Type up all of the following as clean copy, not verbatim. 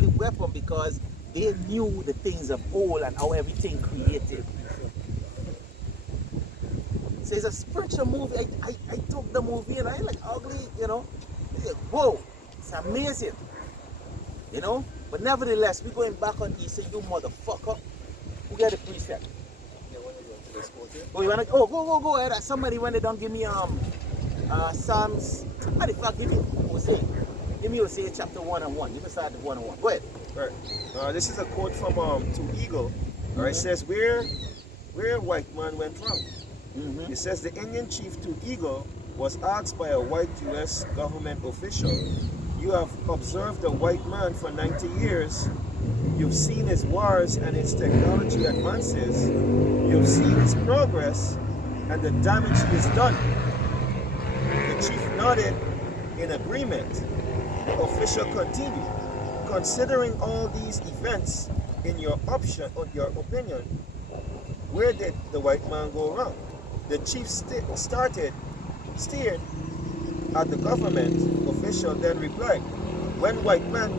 weapon because they knew the things of old and how everything created. So it's a spiritual movie. I took the movie and I like ugly, you know. Whoa, it's amazing. You know? But nevertheless, we're going back on these, so you motherfucker. Who get the precept? Oh, you wanna go ahead. Somebody when they don't give me Psalms. Somebody fuck give me Hosea. Give me Hosea chapter 101. You can start the 101. Go ahead. Right. This is a quote from To Eagle. All right, it says where white man went wrong. It says the Indian chief To Eagle was asked by a white U.S. government official, "You have observed the white man for 90 years. You've seen his wars and his technology advances. You've seen his progress and the damage he has done." The chief nodded in agreement. The official continued, "Considering all these events, in your opinion, where did the white man go wrong?" The chief stared at the government official, then replied, when white man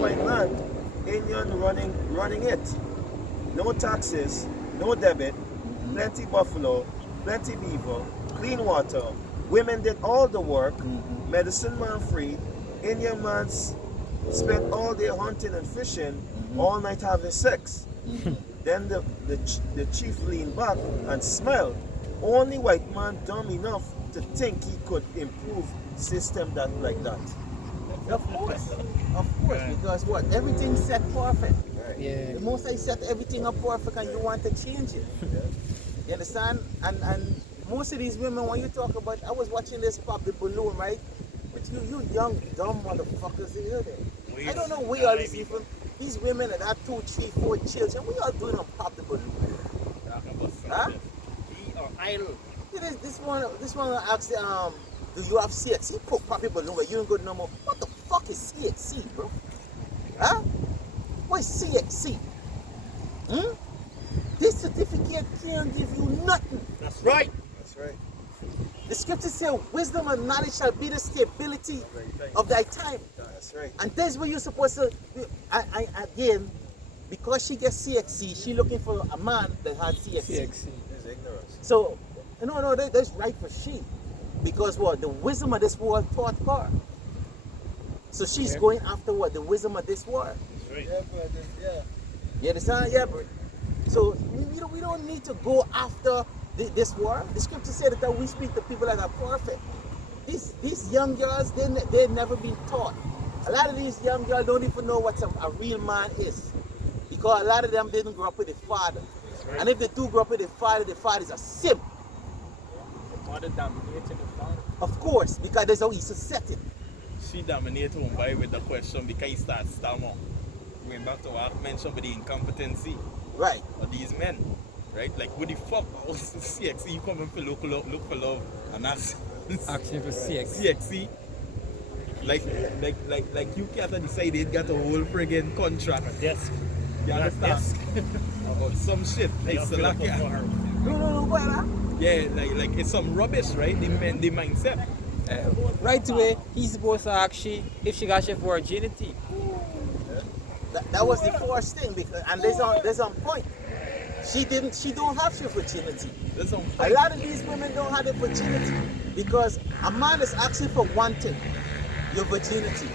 find land, Indian running it. No taxes, no debit, plenty buffalo, plenty beaver, clean water. Women did all the work, medicine man free, Indian man spent all day hunting and fishing, all night having sex. Then the chief leaned back and smiled. Only white man dumb enough to think he could improve system like that. Of course, because what? Everything's set perfect. Yeah. The most I set everything up perfect and you want to change it. You understand? And most of these women, when you talk about, I was watching this pop the balloon, right? But you young dumb motherfuckers in here. I don't know where all these people, these women that have 2, 3, 4 children, we are doing on pop the balloon. Huh? This one asked, do you have CXC? Put pop the balloon where you don't go no more. What the fuck is CXC, bro? Huh? What is CXC? This certificate can't give you nothing. That's right. The scriptures say wisdom and knowledge shall be the stability of thy time. That's right. And that's where you're supposed to, again, because she gets CXC, she looking for a man that has CXC. There's ignorance. So, no, that's right for she. Because what? The wisdom of this world taught her. So she's going after what? The wisdom of this world. That's right. Yeah, brother. Yeah. You understand? Yeah, bro. So we don't need to go after this world. The scripture said that we speak to people that are perfect. These young girls, they've never been taught. A lot of these young girls don't even know what a real man is. Because a lot of them didn't grow up with a father. Right. And if they do grow up with a father is a simp. The mother dominated the father. Of course, because that's how he's set it. She dominated Mumbai with the question because he started stammer. Going back to what I mentioned with the incompetency. Right. Of these men. Right? Like, what the fuck? CXC, you come for look for love, and that's Actually for CXC. CXC. Like you can't decide they got a whole friggin' contract. Desk. You understand? About some shit. Like, No, brother. yeah, like it's some rubbish, right? The mindset. Right away, he's supposed to ask she if she got her virginity. That was the first thing, because, and there's on point. She don't have her virginity. A lot of these women don't have the virginity because a man is asking for one thing, your virginity.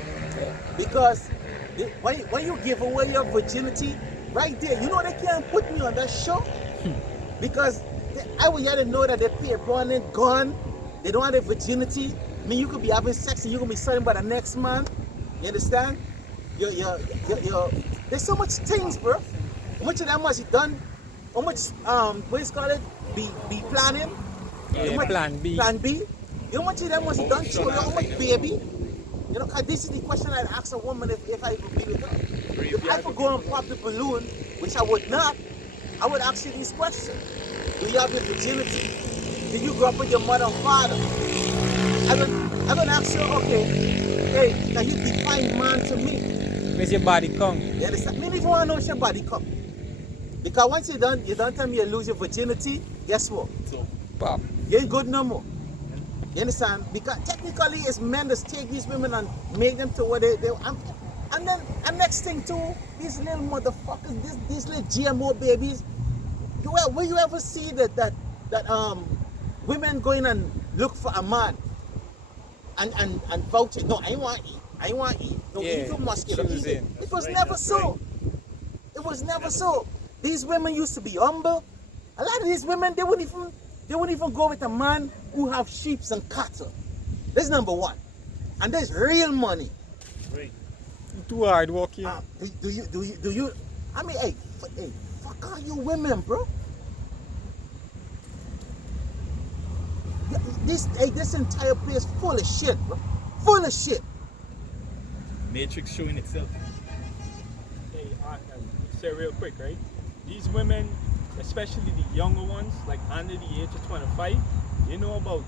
Because when you give away your virginity, right there, you know they can't put me on that show because I would have to know that they pay born and gone. They don't have the virginity. I mean, you could be having sex and you can be selling by the next man. You understand? There's so much things, bro. How much of that must you done? How much what is called it? Be planning? Yeah, plan B. Plan B? You know how much of that must you done? Show how much baby? You know, cause this is the question I'd ask a woman if I could be with her. If I could go and pop the balloon, which I would not, I would ask you these questions. Do you have your virginity? Did you grow up with your mother and father? I'm gonna ask you, okay, hey, can you define man to me? Where's your body come? You understand? Me even want to know where your body come. Because once you don't tell me you lose your virginity, guess what? So, Pop. You ain't good no more. You understand? Because technically it's men that take these women and make them to what they and then and next thing too, these little motherfuckers, these little GMO babies. Will you ever see that women going and look for a man and vouch it? No, I ain't want to eat. I ain't want to eat. No, eat too much. It was never so. It was never so. These women used to be humble. A lot of these women, they wouldn't even go with a man who have sheep and cattle. That's number one. And there's real money. Right. Too hard working. Do you? I mean, hey, fuck all you women, bro. This entire place full of shit, bro. Full of shit. Matrix showing itself. Hey, say real quick, right? These women, especially the younger ones, like under the age of 25, they know about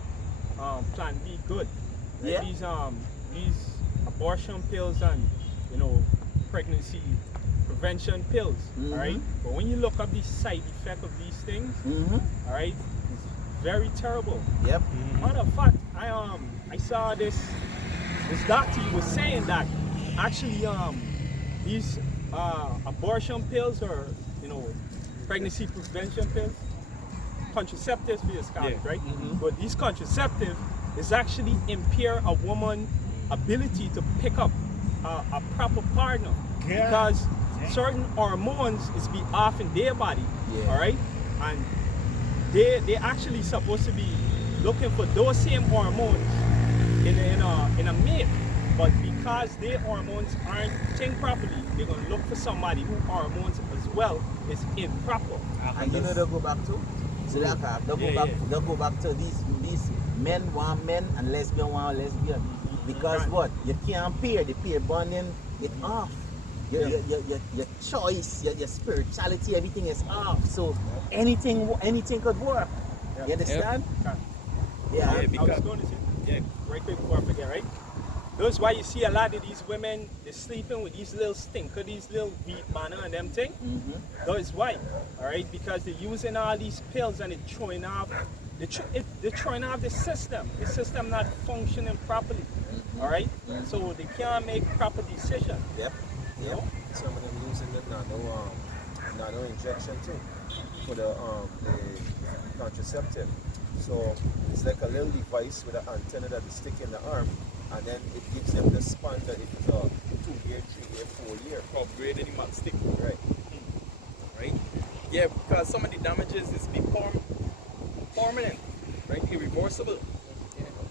Plan B good. Right? Yeah. These abortion pills and pregnancy prevention pills. Mm-hmm. All right. But when you look up the side effect of these things, all right, it's very terrible. Yep. Matter of fact, I saw this doctor was saying that actually these abortion pills or pregnancy prevention pills, contraceptives for your scholars, right? But these contraceptives is actually impair a woman's ability to pick up a proper partner because certain hormones is be off in their body, all right, and they actually supposed to be looking for those same hormones in a mate, but because their hormones aren't taken properly, they're gonna look for somebody who hormones as well is improper. And you know they'll go back to? So they'll go back to these men want men and lesbian want lesbian. Because what? You can't pair the pair bonding it off. Your choice, your spirituality, everything is off. So anything could work. You understand? Yeah. I was going to say, right quick before I forget, right? That's why you see a lot of these women, they're sleeping with these little stinker, these little weed banner and them thing. That's why, all right? Because they're using all these pills and they're throwing off, they're throwing off the system. The system not functioning properly, all right? So they can't make proper decisions. Yep. Some of them using the nano injection too for the contraceptive. So it's like a little device with an antenna that is stick in the arm, and then it gives them the span that it is a 2-year, 3-year, 4-year. Upgrade any matchstick. Right. Right? Yeah, because some of the damages is be permanent, right? Irreversible.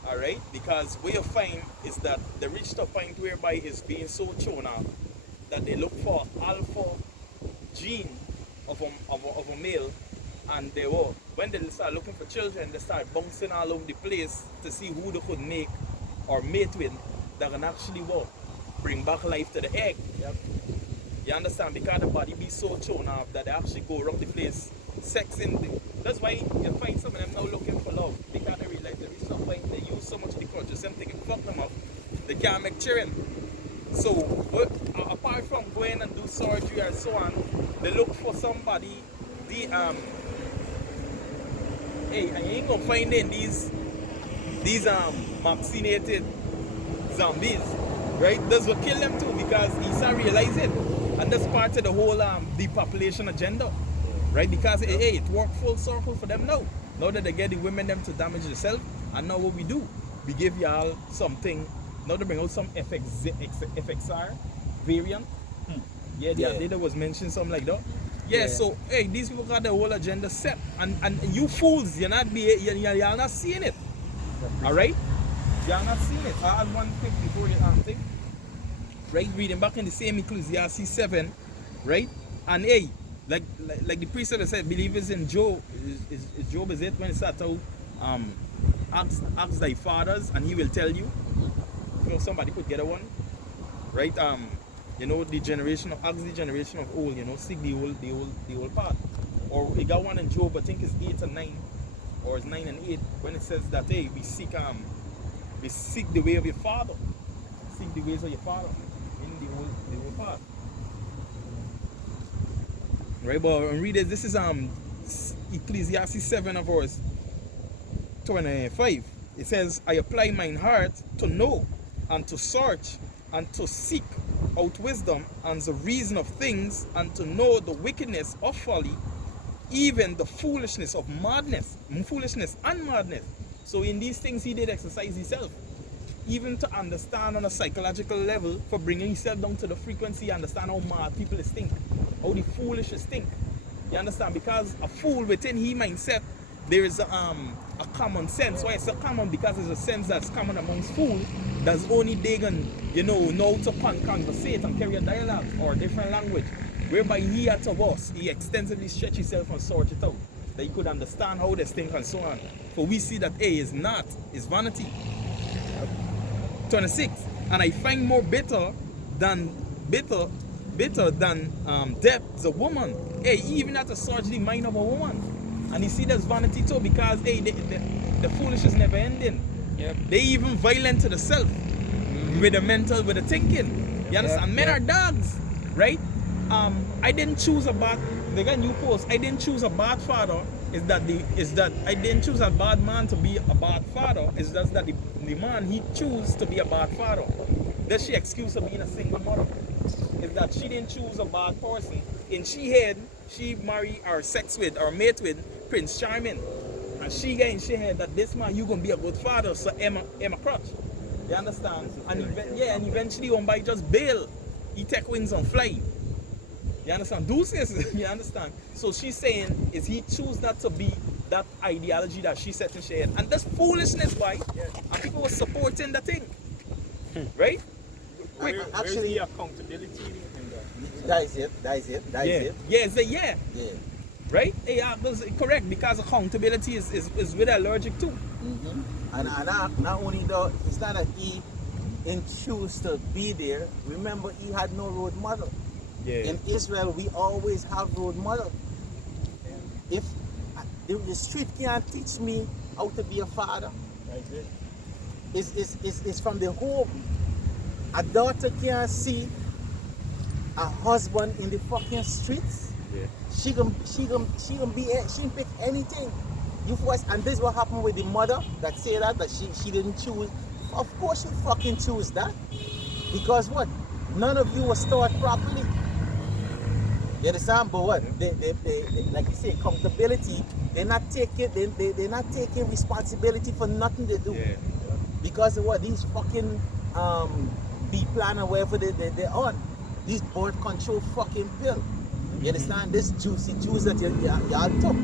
All right? Because what you find is that they reached a point whereby it's being so thrown off that they look for alpha gene of a male, and when they start looking for children, they start bouncing all over the place to see who they could make or mate with that can actually bring back life to the egg. You understand? Because the body be so thrown off that they actually go around the place sexing. That's why you find some of them now looking for love, because they realize there is no point they use so much of the contraceptive and fuck them up, they can't make children. So apart from going and do surgery and so on, they look for somebody. Hey, I ain't gonna find in these vaccinated zombies, right? That's what kill them too, because Isa realize it, and that's part of the whole depopulation agenda, right? Because it worked full circle for them now. Now that they get the women them to damage themselves, and now what we do, we give y'all something. Now they bring out some FXR variant. Yeah, the other day was mentioned something like that. Yeah, so hey, these people got the whole agenda set, and you fools, you're not seeing it. All right, you're not seeing it. I had one quick before you thing. Right, reading back in the same Ecclesiastes 7, right? And hey, like the priest said, believers in Job is Job is it when it starts out ask thy fathers and he will tell you. You know, somebody could get a one, right? The generation of old, seek the old path. Or we got one in Job, I think it's 8 and 9, or it's 9 and 8, when it says that hey, we seek the way of your father, seek the ways of your father in the old path. Right, but read it. This is Ecclesiastes 7 of verse 25. It says, I apply mine heart to know and to search and to seek out wisdom and the reason of things and to know the wickedness of folly, even the foolishness of madness, foolishness and madness. So in these things he did exercise himself, even to understand on a psychological level, for bringing himself down to the frequency, understand how mad people is think, how the foolish is think. You understand? Because a fool within he mindset, there is a common sense. Why it's a common? Because it's a sense that's common amongst fools. That's only they can, know to conversate and carry a dialogue or a different language. Whereby he at of us, he extensively stretch himself and sort it out. That he could understand how this thing and so on. For we see that A is not, is vanity. 26. And I find more bitter than depth the woman. Hey, even at to search the mind of a woman. And you see there's vanity too, because hey, the foolish is never ending. Yep. They even violent to the self with the mental, with the thinking. You understand? Men are dogs, right? I didn't choose a bad. They got new post. I didn't choose a bad father. Is that I didn't choose a bad man to be a bad father. It's just that the man he chose to be a bad father. Does she excuse her being a single mother? Is that she didn't choose a bad person. In she head, she marry or sex with or mate with Prince Charming. And she get in she head that this man you gonna be a good father, so Emma crutch. You understand? And and eventually one by just bail. He take wings and fly. You understand? Deuces, you understand? So she's saying, is he choose that to be that ideology that she set in she head? And that's foolishness, why? And people were supporting the thing. Right? Where's the accountability in that? That is it. Yeah. Right? Yeah, that's correct, because accountability is with allergic too. Mm-hmm. And not only though, it's not that he didn't choose to be there. Remember, he had no role model. Yeah. In Israel, we always have role model. If the street can't teach me how to be a father, it's from the home. A daughter can't see a husband in the fucking streets. Yeah. She can pick anything. You force, and this is what happened with the mother that say that she didn't choose. Of course you fucking choose that. Because what? None of you was taught properly. You understand? But what? They like you say, accountability, they're not taking responsibility for nothing they do. Yeah. Because of what? These fucking B-plan or whatever they're on. These birth control fucking pill. You understand? This juicy juice that y'all took.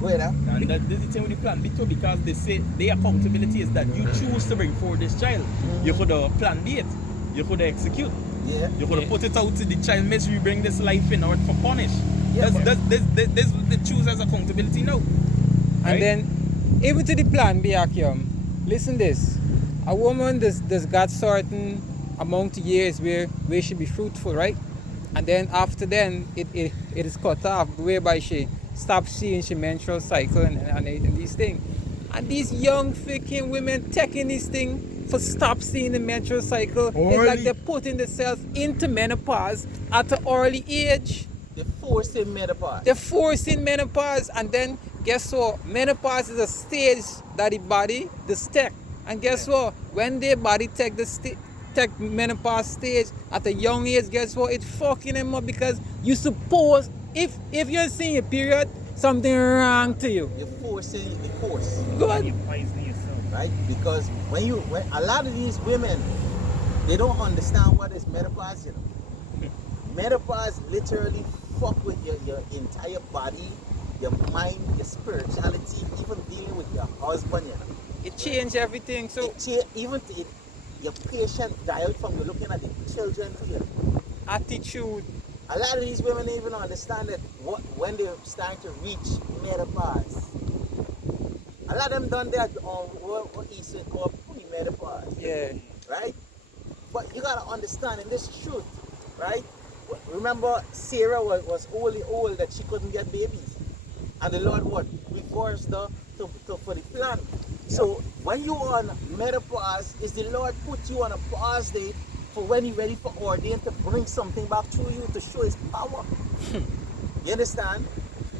Wait, and that this is the thing with the plan B too, because they say their accountability is that you choose to bring forward this child. You could have planned it. You could have execute. Yeah. You could have put it out to the child misery, bring this life in order for punish. Yeah, this what they choose as accountability now. And Right? then, even to the plan, Biakium, listen this. A woman does got certain amount of years where she be fruitful, right? And then after then, it is cut off, whereby she stops seeing she menstrual cycle and these things. And these young freaking women taking this thing for stop seeing the menstrual cycle. It's like they're putting themselves into menopause at an early age. They're forcing menopause. They're forcing menopause, and then guess what? Menopause is a stage that the body does take. And guess what? When their body take menopause stage at a young age, guess what? It's fucking them up, because you suppose if you're seeing a period, something wrong to you. You're forcing the course. Good. Right? Because when a lot of these women, they don't understand what is menopause, you know. Menopause literally fuck with your entire body, your mind, your spirituality, even dealing with your husband, you know. It changed everything. So your patient died from you looking at the children to you. attitude. A lot of these women don't even understand that when they're starting to reach menopause. A lot of them done that on what Eastern call pre-menopause. Yeah. Right? But you gotta understand in this truth, right? Remember Sarah was only old that she couldn't get babies. And the Lord reversed her for the plan. So when you on menopause, is the Lord put you on a pause date for when He's ready for ordained to bring something back through you to show His power. You understand?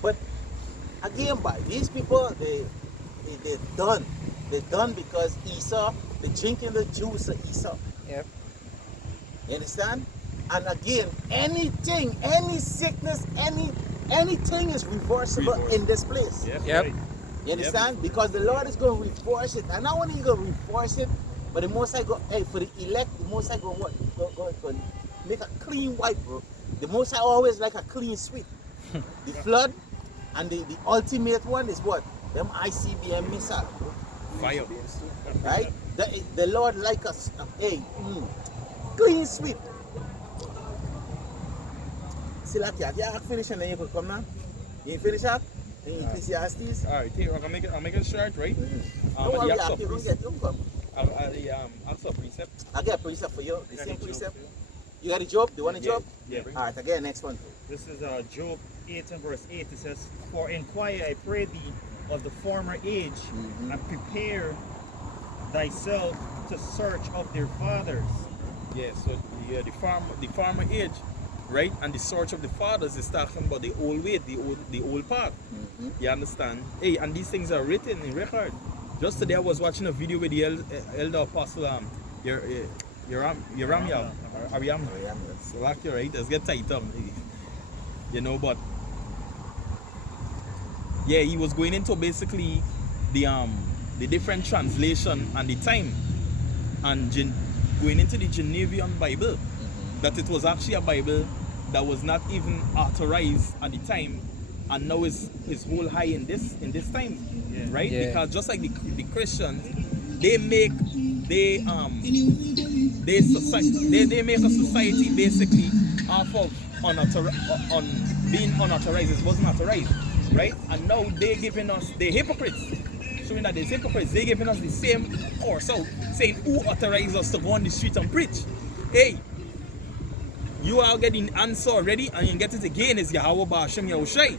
But again, by these people, they're done. They're done because Esau, they're drinking the juice of Esau. Yep. You understand? And again, anything, any sickness, anything is reversible in this place. Yep. You understand? Because the Lord is going to reverse it. And not only He's going to reverse it, but the Most High go, hey, for the elect, the Most High go make a clean wipe, bro. The Most High always like a clean sweep. The flood and the ultimate one is what? Them ICBM missile, bro. Fire. Right? The Lord like us, hey, clean sweep. See like that, yeah, I finish and then you could come now. You finish up? In Ecclesiastes? Alright, I'll make it short, right? Don't worry, the you don't get, you come. Ask precept. I get a precept for you, the same precept. You got a job? Do you want a job? Yeah. Alright, I get the next one. This is Job 8 and verse 8. It says, "For inquire, I pray thee, of the former age, and prepare thyself to search of their fathers." Yeah, so the farmer age, right? And the search of the fathers is talking about the old way, the old path. You understand? Hey, and these things are written in record. Just today I was watching a video with the elder apostle Aryam. So like you're right, let's get tight up. You know, but yeah, he was going into basically the different translation and the time, and going into the Genevan Bible, that it was actually a Bible that was not even authorized at the time, and now is whole high in this time, right? Yeah. Because just like the Christians, they make a society basically off of being unauthorized. It wasn't authorized, right? And now they're giving us, the hypocrites, showing that there's hypocrites, they're giving us the same course out, saying who authorized us to go on the street and preach. Hey, you are getting answer already, and you get it again is YAHAWAH Banyamyan.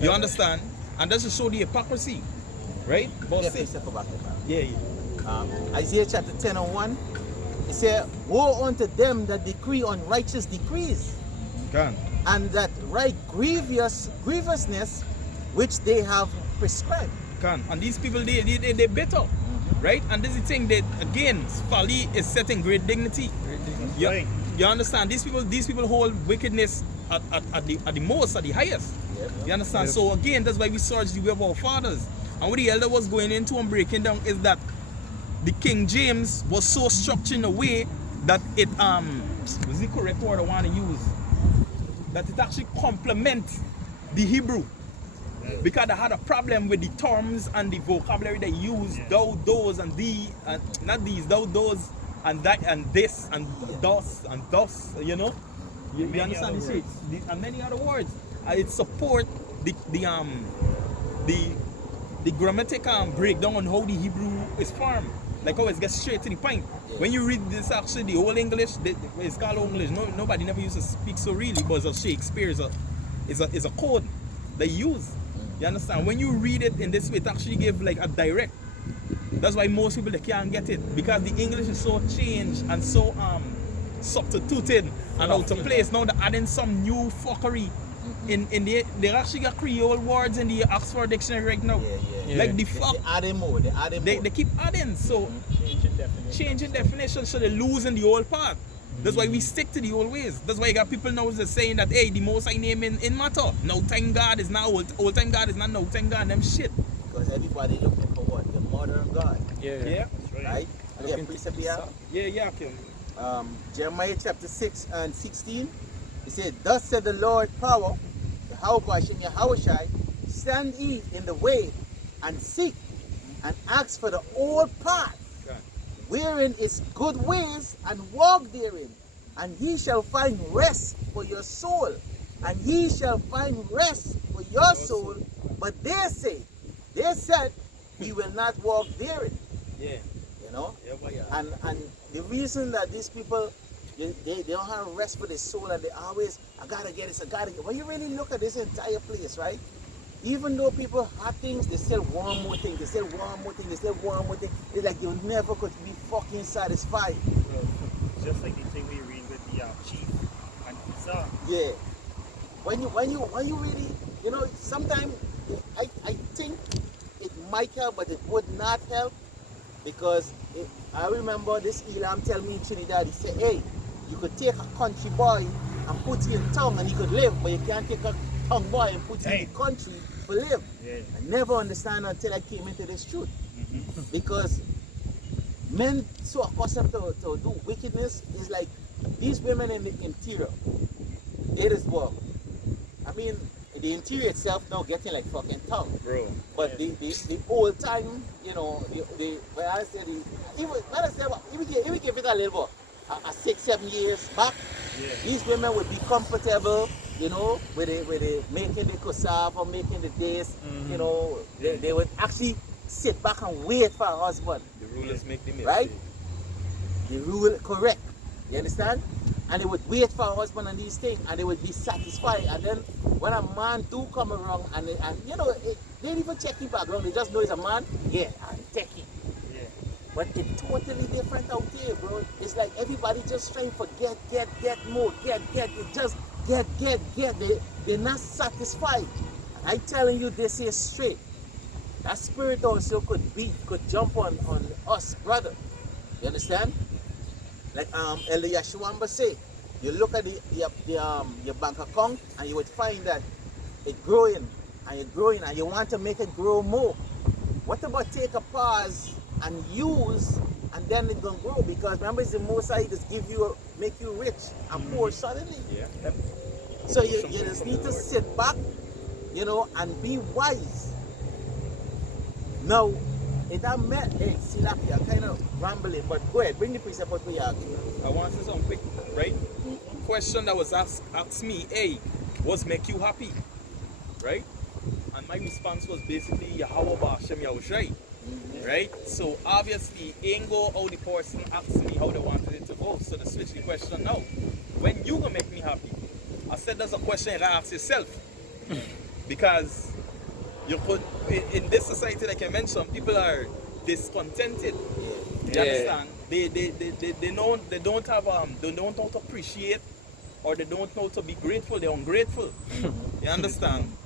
You understand? And that's to show the hypocrisy, right? But Isaiah chapter 10 and 1. It said, "Woe unto them that decree unrighteous decrees, and that write grievousness which they have prescribed." And these people, they better, right? And this is the thing that, again, folly is setting great dignity. You understand? These people hold wickedness at the most, at the highest. You understand? So again, that's why we search the way of our fathers. And what the elder was going into and breaking down is that the King James was so structured in a way that it was the correct word I want to use, that it actually complements the Hebrew. Because they had a problem with the terms and the vocabulary they use, those and not these, those and that and this and thus, you know. You understand this? And many other words. It support the grammatical breakdown on how the Hebrew is formed. Like how it gets straight to the point. When you read this, actually the old English, it's called Old English. Nobody never used to speak so really, but it's Shakespeare is a code they use. You understand? When you read it in this way, it actually gives like a direct. That's why most people they can't get it, because the English is so changed and so substituted and out of place. Now they're adding some new fuckery. They actually got Creole words in the Oxford Dictionary right now. Like the fuck. They adding more. They keep adding. So changing definition, so they're losing the old part. That's why we stick to the old ways. That's why you got people now that's saying that, hey, the Most High name in matter. No time God is not old time God is not no time God, them shit. Because everybody looking for what? The modern God. Yeah. Right? Yeah, precept here. Yeah. Jeremiah chapter 6 and 16. He said, "Thus said the Lord power, Yahweh, stand ye in the way and seek and ask for the old path, wherein is good ways, and walk therein, and ye shall find rest for your soul, and ye shall find rest for your soul. But they said, we will not walk therein." You know? And the reason that these people, they don't have rest for their soul, and they always, I gotta get this, I gotta get. When you really look at this entire place, right? Even though people have things, they still want more things, they still want more things, they still want more things. It's like you never could be fucking satisfied. Just like the thing we read with the chief and Esau. Yeah. When you really, you know, sometimes I think it might help, but it would not help because I remember this Elam tell me in Trinidad, he said, hey, you could take a country boy and put him in town and he could live, but you can't take a town boy and put him in the country to live. Yeah. I never understand until I came into this truth. Because men so accustomed to do wickedness is like these women in the interior. It is work. I mean, the interior itself now getting like fucking tough. Bro. But the old time, you know, when I say even give it a little a 6-7 years back, these women would be comfortable, you know, with the making the kusaf or making the days, you know, they would actually sit back and wait for a husband. The rulers make the mistake. Right? The rule, correct. You understand? And they would wait for a husband and these things, and they would be satisfied. And then when a man do come around, and you know, they don't even check him background, they just know he's a man, yeah, and take him. Yeah. But it's totally different out there, bro. It's like everybody just trying for get more, get. It just get. They're not satisfied. And I'm telling you, this is straight. That spirit also could jump on us, brother. You understand? Like Elder Yeshua say, you look at your bank account and you would find that it's growing and you want to make it grow more. What about take a pause and use and then it's gonna grow? Because remember, it's the Most High just make you rich and poor suddenly. Yeah. So you just need to sit back, you know, and be wise. Now, it that meant, hey, see, like you're kind of rambling, but go ahead, bring the precept out for you. I want to say something quick, right? Question that was asked me, hey, was make you happy, right? And my response was basically YAHAWAH Calling, right? So obviously, ain't go how the person asked me how they wanted it to go. So to switch the question now, when you gonna make me happy? I said that's a question you gotta ask yourself, because you could, in this society like I mentioned, people are discontented. You understand? They don't know how to appreciate, or they don't know how to be grateful. They're ungrateful. You understand?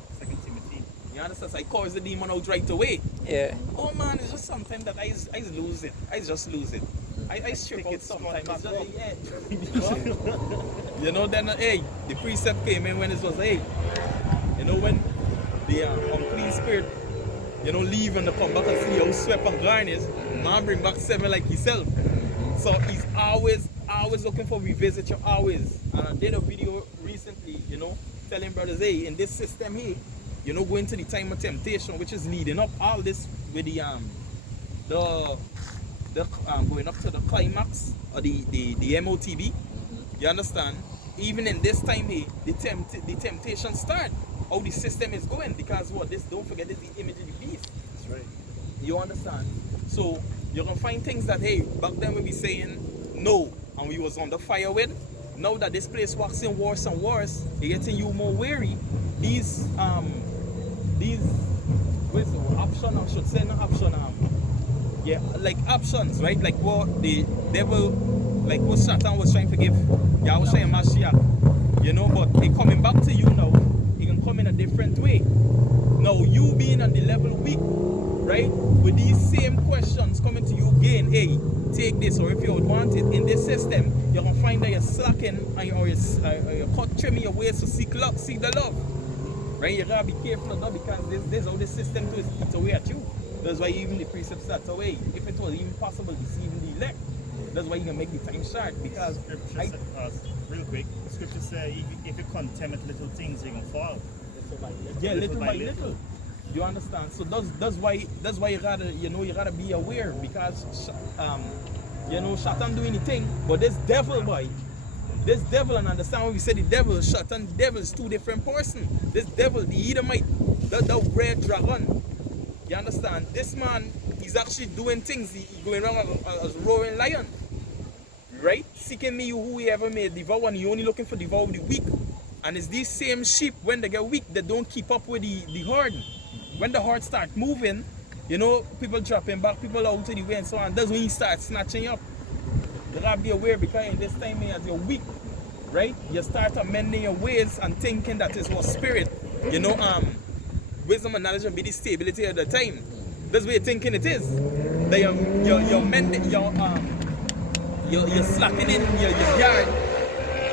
You understand? So I cause the demon out right away. Yeah. Oh man, it's just something that I lose it. I just lose it. I strip out sometimes. It's just, you know, then hey, the precept came in when it was hey, you know, when the unclean spirit, you know, leave and they come back and see how swept and garnished, man bring back 7 like himself. So he's always looking for revisit you always. And I did a video recently, you know, telling brothers, hey, in this system here, you know, going to the time of temptation, which is leading up all this with the going up to the climax or the MOTB. You understand? Even in this time here, the temptation start. How the system is going, because what this, don't forget, this is the image of the beast. That's right. You understand? So you're gonna find things that hey, back then we be saying no and we was on the fire with. Now that this place waxing worse and worse, it's getting you more weary. These what's the option, I should say, not option, yeah, like options, right? Like what the devil, like what Satan was trying to give Yahushua Mashiach, you know, but they coming back to you now. He can come in a different way. Now you being on the level weak, right? With these same questions coming to you again, hey, take this, or if you would want it in this system, you're gonna find that you're slacking and you're cut trimming your ways to seek the love. Right? You gotta be careful of that, because this how this system is cut away at you. That's why even the precepts start away. If it was even possible deceiving the elect, that's why you can make the time short. Because real quick, scripture says if you contemplate little things, you're gonna fall. Yeah, little by little. You understand? So that's why you gotta be aware, because you know, Satan do anything, but this devil, boy. This devil, and understand when we say the devil, Satan, the devil is 2 different persons. This devil, the Edomite, the red dragon. You understand? This man, he's actually doing things. He's going around as a roaring lion. Right? Seeking me who he ever may devour, and he only looking for devour the weak. And it's these same sheep, when they get weak, they don't keep up with the herd. When the herd start moving, you know, people dropping back, people out to the way and so on. That's when he starts snatching up. You gotta be aware, because in this time as you're weak, right? You start amending your ways and thinking that it's what spirit, you know, wisdom and knowledge will be the stability of the time. That's what you're thinking it is. That you're slacking in your guard.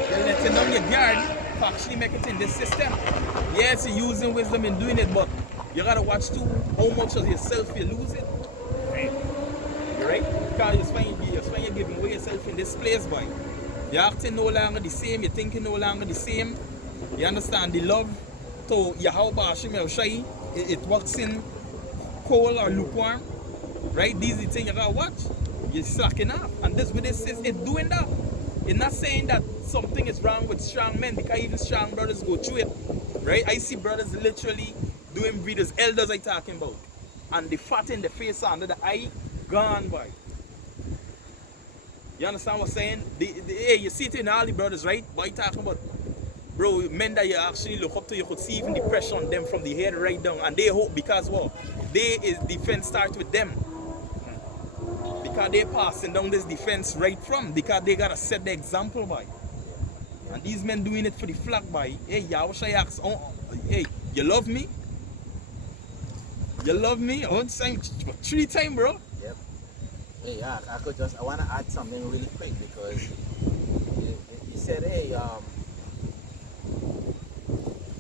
You're letting down your guard to actually make it in this system. Yes, you're using wisdom in doing it, but you gotta watch too how much of yourself you're losing. Right? Because you're giving away yourself in this place, boy. You're acting no longer the same, you're thinking no longer the same. You understand? The love to YAHWAH Calling, it works in cold or lukewarm. Right? These are the things you gotta watch. You're slacking off. And this what this is, it's doing that. It's not saying that something is wrong with strong men, because even strong brothers go through it. Right? I see brothers literally doing breeders, elders I talking about. And the fat in the face under the eye, gone by. You understand what I'm saying? Hey, you see it in all the brothers, right? What you talking about? Bro, men that you actually look up to, you could see even the pressure on them from the head right down. And they hope, because what? Defense starts with them. Because they're passing down this defense right from. Because they gotta set the example by. And these men doing it for the flag by. Hey, I wish I asked, hey, you love me? You love me? Oh, 3 times, bro. Yep. Hey, I want to add something really quick, because you said, hey,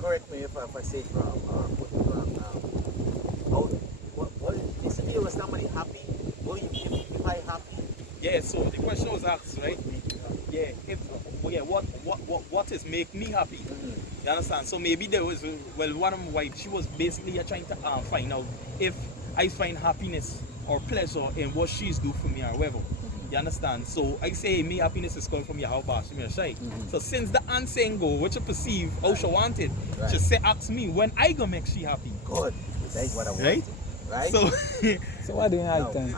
correct me if I say it wrong. What yesterday was somebody happy? If I happy? Yeah, so the question was asked, right? Yeah, what is make me happy? Mm-hmm. You understand? So maybe there was, well, one of my wives, she was basically trying to find out if I find happiness or pleasure in what she's do for me or whatever. You understand? So I say, me happiness is coming from Yahweh. So since the answer ain't go, what you perceive, how she want it, she say, ask me, when I gonna make she happy? Good. That's what I want. Right? Right? So, So what do you have then?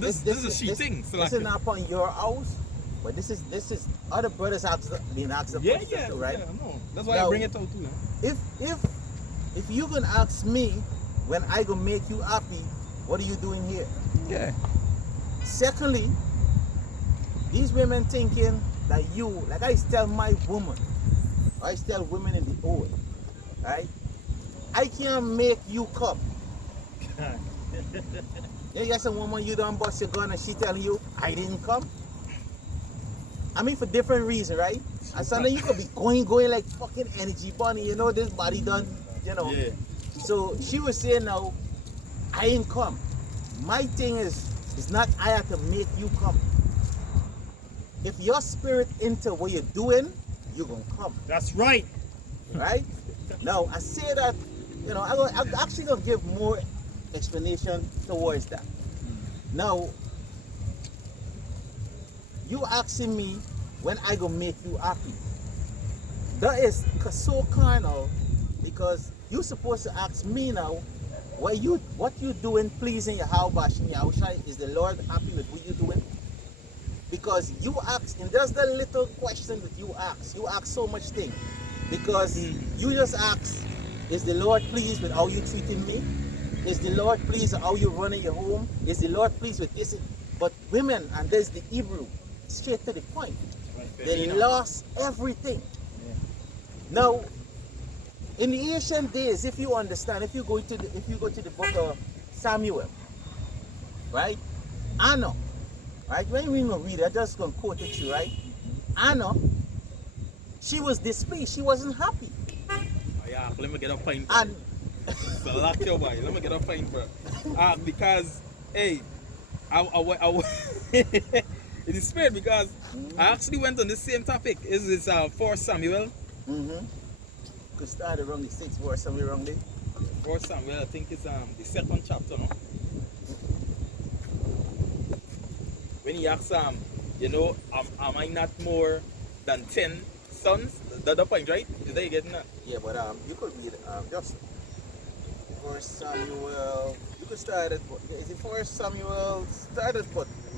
this is a she thing. So this is not upon your house, but this is other brothers being asked the questions too, right? Yeah, no. That's why I bring it out too. If you gonna ask me when I gonna make you happy, what are you doing here? Yeah. Secondly, these women thinking that you, like I tell my woman, I tell women in the old, right? I can't make you come. You get some woman, you don't bust your gun and she telling you, I didn't come. I mean, for different reasons, right? And suddenly you could be going like fucking energy bunny, you know, this body done, you know. Yeah. So she was saying now, I ain't come. My thing is, it's not I have to make you come. If your spirit into what you're doing, you're gonna come. That's right. Right? Now, I say that, you know, I'm actually gonna give more explanation towards that. Now, you asking me when I gonna make you happy. That is so carnal, because you supposed to ask me now, what you doing pleasing Yahweh? Is the Lord happy with what you doing? Because you ask, and there's the little question that you ask so much thing, because you just ask, is the Lord pleased with how you treating me? Is the Lord pleased with how you running your home? Is the Lord pleased with this? But women, and there's the Hebrew, straight to the point. They lost everything. Now, in the ancient days, if you understand, if you go to the book of Samuel, right? Anna, right? When we read it, I'm just gonna quote it to you, right? Anna, she was displeased. She wasn't happy. Yeah, let me get a pint. And so lock your boy. Let me get a pint, bro. Because, hey, it is spirit, because I actually went on the same topic. Is this 4 Samuel? Could start around the 6th verse, somewhere around there. 4 Samuel, I think it's the 2nd chapter, no? When he asks, you know, am I not more than 10 sons? That's the point, right? Is that you getting that? Yeah, but you could read just 1 Samuel. You could start at, is it 1 Samuel? Start at what?